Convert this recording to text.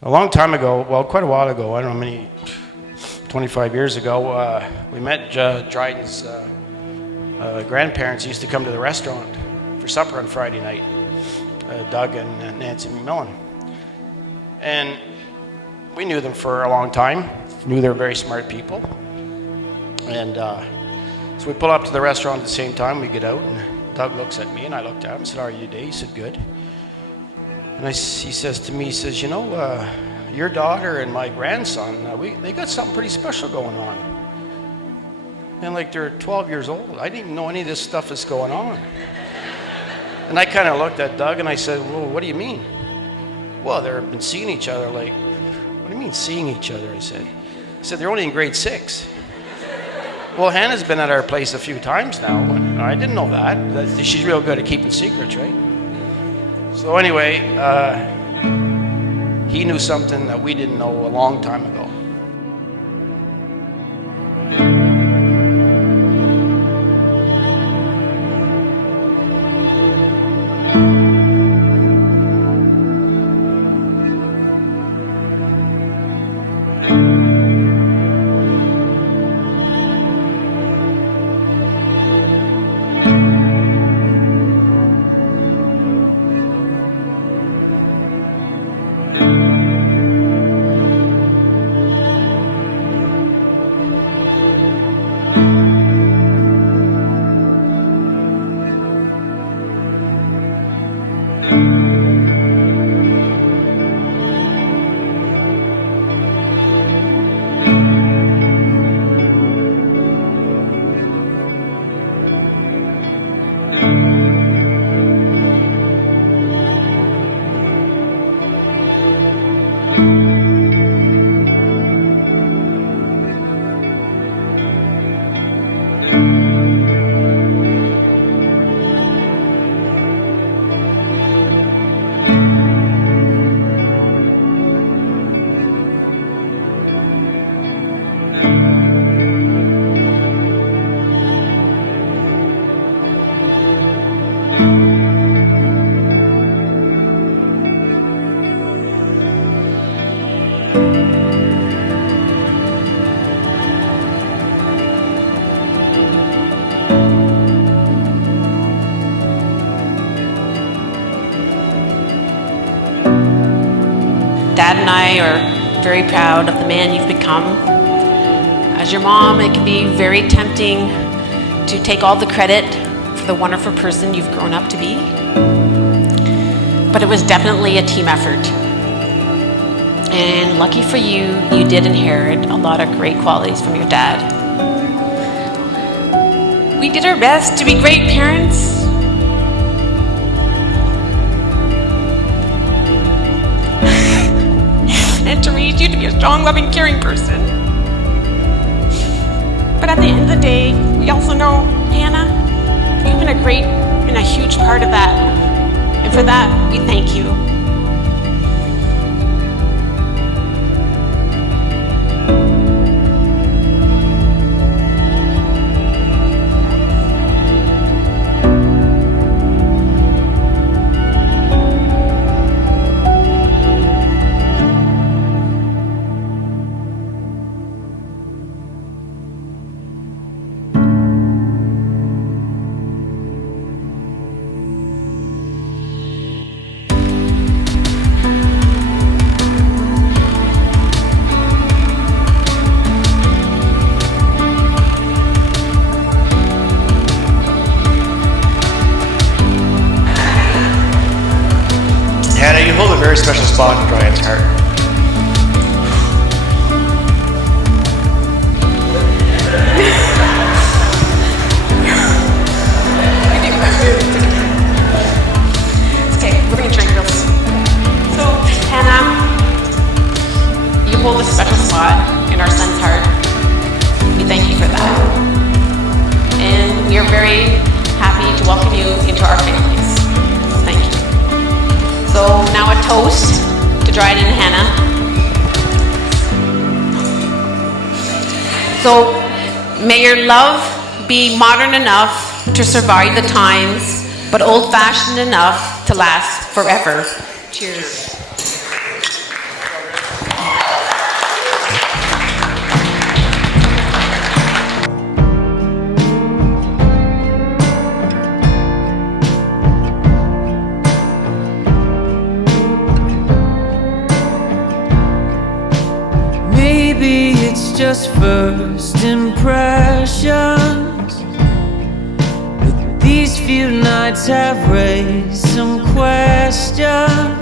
A long time ago, well, quite a while ago, I don't know, many, 25 years ago, we met Dryden's grandparents used to come to the restaurant for supper on Friday night, Doug and Nancy McMillan. And we knew them for a long time, knew they were very smart people. And so we pull up to the restaurant at the same time, we get out, and Doug looks at me, and I looked at him and said, "How are you today?" He said, "Good." And he says to me, he says, "You know, your daughter and my grandson, they got something pretty special going on. And like they're 12 years old. I didn't even know any of this stuff is going on." And I kind of looked at Doug and I said, "Well, what do you mean?" "Well, they've been seeing each other." Like, "What do you mean seeing each other?" I said, "They're only in grade 6. "Well, Hannah's been at our place a few times now." And I didn't know that. She's real good at keeping secrets, right? So anyway, he knew something that we didn't know a long time ago. Dad and I are very proud of the man you've become. As your mom, it can be very tempting to take all the credit for the wonderful person you've grown up to be. But it was definitely a team effort. And lucky for you, you did inherit a lot of great qualities from your dad. We did our best to be great parents. And to raise you to be a strong, loving, caring person. But at the end of the day, we also know, Hannah, you've been a huge part of that. And for that, we thank you. Hannah, you hold a very special spot in Dryden's heart. Okay, we're gonna drink real soon. So, Hannah, you hold a special spot in our son's heart. We thank you for that. And we are very happy to welcome you into our families. Thank you. So now a toast to Dryden and Hannah. So may your love be modern enough to survive the times, but old-fashioned enough to last forever. Cheers. just first impressions, but these few nights have raised some questions.